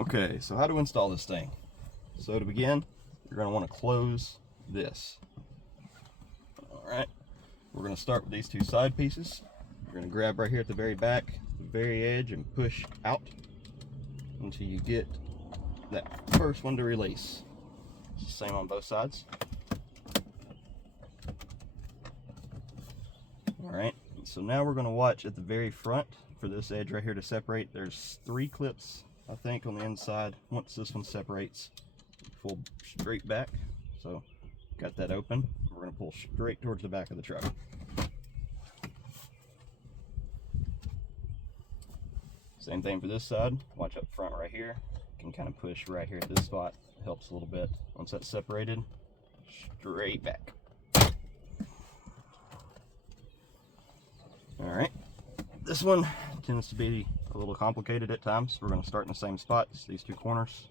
Okay, so how to install this thing. So to begin, you're going to want to close this. Alright, we're going to start with these two side pieces. You're going to grab right here at the very back, the very edge, and push out until you get that first one to release. It's the same on both sides. Alright, so now we're going to watch at the very front for this edge right here to separate. There's 3 clips, I think, on the inside. Once this one separates, pull straight back. So got that open. We're going to pull straight towards the back of the truck. Same thing for this side. Watch up front right here. You can kind of push right here at this spot. It helps a little bit. Once that's separated, straight back. Alright, this one tends to be a little complicated at times. We're going to start in the same spot, these 2 corners.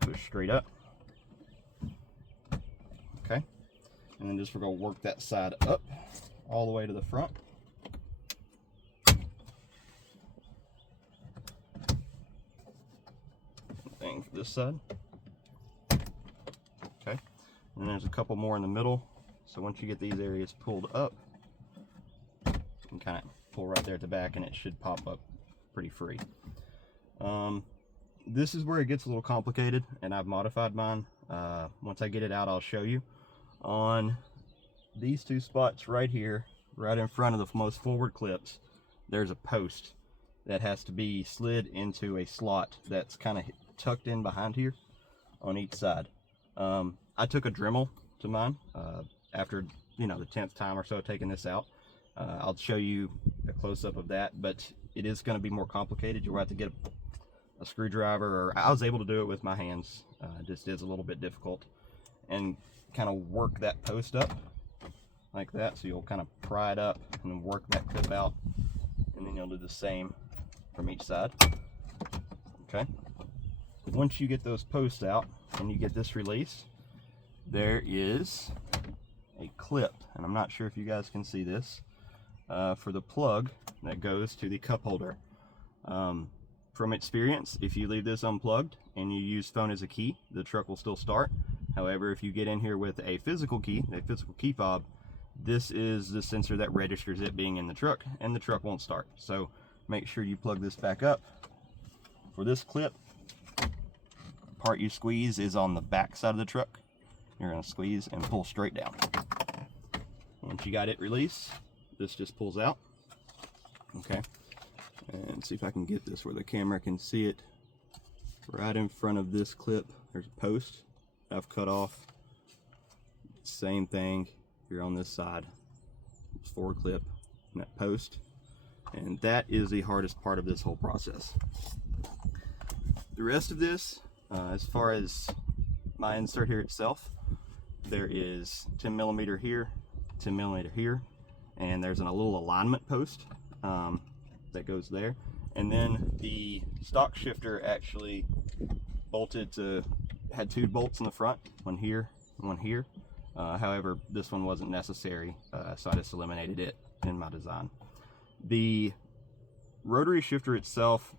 Push straight up. Okay, and then just we're going to work that side up all the way to the front. Same thing for this side. Okay, and then there's a couple more in the middle. So once you get these areas pulled up, you can kind of pull right there at the back and it should pop up pretty free. This is where it gets a little complicated, and I've modified mine. Once I get it out, I'll show you. On these 2 spots right here, right in front of the most forward clips, there's a post that has to be slid into a slot that's kind of tucked in behind here on each side. I took a Dremel to mine after the 10th time or so taking this out. I'll show you a close-up of that, but it is going to be more complicated. You'll have to get a screwdriver, or I was able to do it with my hands. It just is a little bit difficult. And kind of work that post up like that. So you'll kind of pry it up and then work that clip out. And then you'll do the same from each side. Okay. Once you get those posts out and you get this release, there is a clip, and I'm not sure if you guys can see this, for the plug that goes to the cup holder. From experience, if you leave this unplugged and you use phone as a key, the truck will still start. However, if you get in here with a physical key fob, this is the sensor that registers it being in the truck, and the truck won't start. So make sure you plug this back up. For this clip, the part you squeeze is on the back side of the truck. You're going to squeeze and pull straight down. Once you got it released, this just pulls out. Okay, and see if I can get this where the camera can see it. Right in front of this clip, there's a post I've cut off. Same thing here on this side. It's forward clip and that post, and that is the hardest part of this whole process. The rest of this, as far as my insert here itself, there is 10mm here, 10mm here, and there's a little alignment post that goes there. And then the stock shifter actually had 2 bolts in the front, one here and one here. However, this one wasn't necessary, so I just eliminated it in my design. The rotary shifter itself,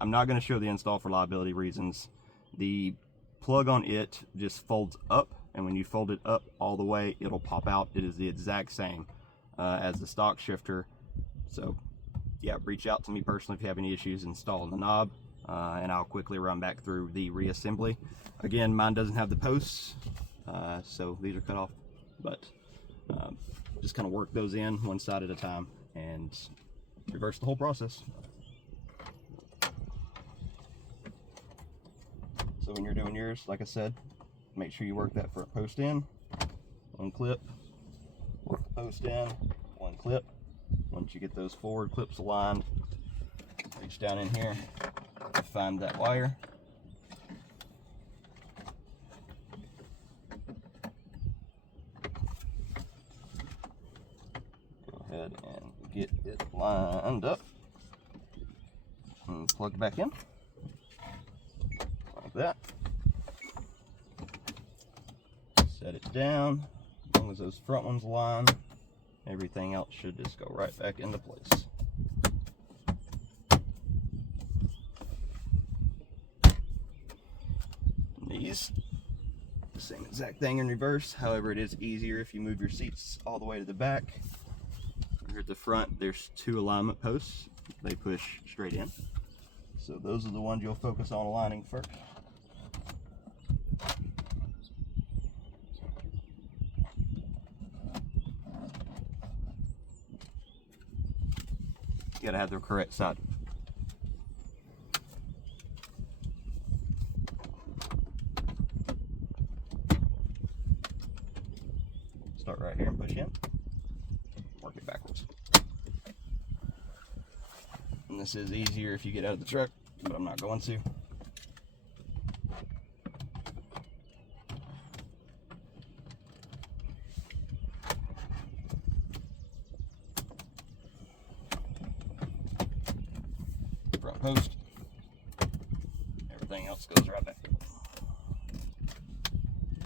I'm not going to show the install for liability reasons. The plug on it just folds up, and when you fold it up all the way, it'll pop out. It is the exact same as the stock shifter. So yeah, reach out to me personally if you have any issues installing the knob, and I'll quickly run back through the reassembly. Again, mine doesn't have the posts, so these are cut off, but just kind of work those in one side at a time and reverse the whole process. So when you're doing yours, like I said, make sure you work that front post in, one clip, work the post in, one clip. Once you get those forward clips aligned, reach down in here, find that wire. Go ahead and get it lined up and plug back in like that. Set it down. As long as those front ones align, everything else should just go right back into place. these the same exact thing in reverse. However, it is easier if you move your seats all the way to the back. Here at the front, there's 2 alignment posts. They push straight in. So those are the ones you'll focus on aligning first. You gotta have the correct side. Start right here and push in. Work it backwards. And this is easier if you get out of the truck, but I'm not going to. Front post. Everything else goes right back in.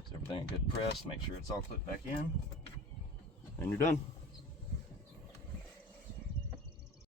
So everything a good press, make sure it's all clipped back in, and you're done.